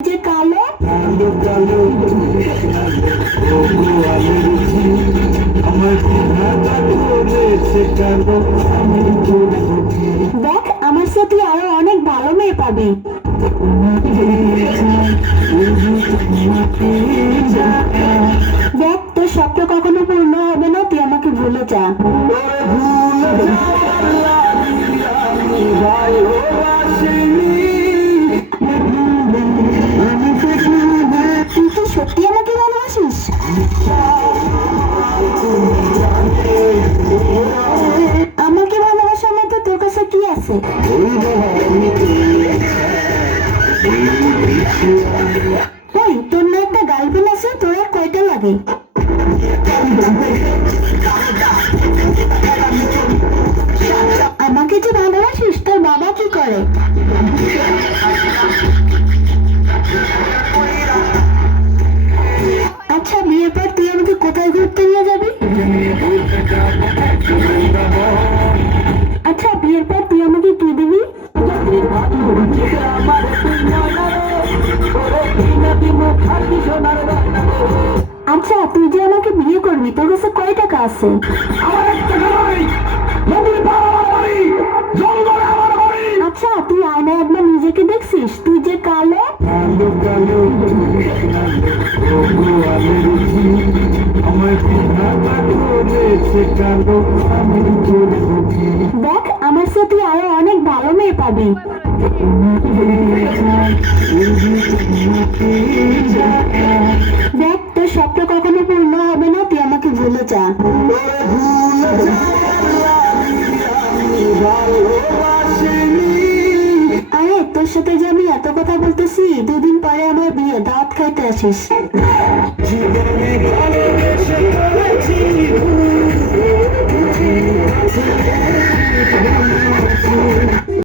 যে কালো কালো কালো ওগো আলোর ঝি আমার বিধাতা করেছে কালো আমি করবো কি? দেখ, আমার সাথে আরো অনেক ভালো মেয়ে পাবি। দেখ, তোর স্বপ্ন কখনো পূর্ণ হবে না, তুই আমাকে ভুলে যা। তুই কি সত্যি আমাকে ভালোবাসিস? আমাকে ভালোবাসার মতো তোর কাছে কি আছে? ওই, তোর না একটা গার্লফ্রেন্ড আছে? তোর আর কয়টা লাগে? আমাকে যে ভালোবাসিস, তোর বাবা কি করে? আচ্ছা, বিয়ের পর তুই আমাকে কোথায় ঘুরতে নিয়ে যাবি? আচ্ছা, বিয়ের পর তুই আমাকে কি দিবি? আচ্ছা, তুই যে আমাকে বিয়ে করবি, তোর কাছে কয় টাকা আছে? আচ্ছা, তুই আয়নায় একবার নিজেকে দেখছিস? তুই যে কালো। কালো কালো ওগো আলোর ঝি আমার বিধাতা করেছে কালো আমি করবো কি? দেখ, আমার সাথে আরো অনেক ভালো মেয়ে পাবি। দেখ, তোর স্বপ্ন কখনো পূর্ণ হবে না, তুই আমাকে ভুলে যা। আরে, তোর সাথে যে আমি এত কথা বলতেছি, দুদিন পরে আমার বিয়ে, দাওয়াত খাইতে আসিস। জীবনে ভালোবেসে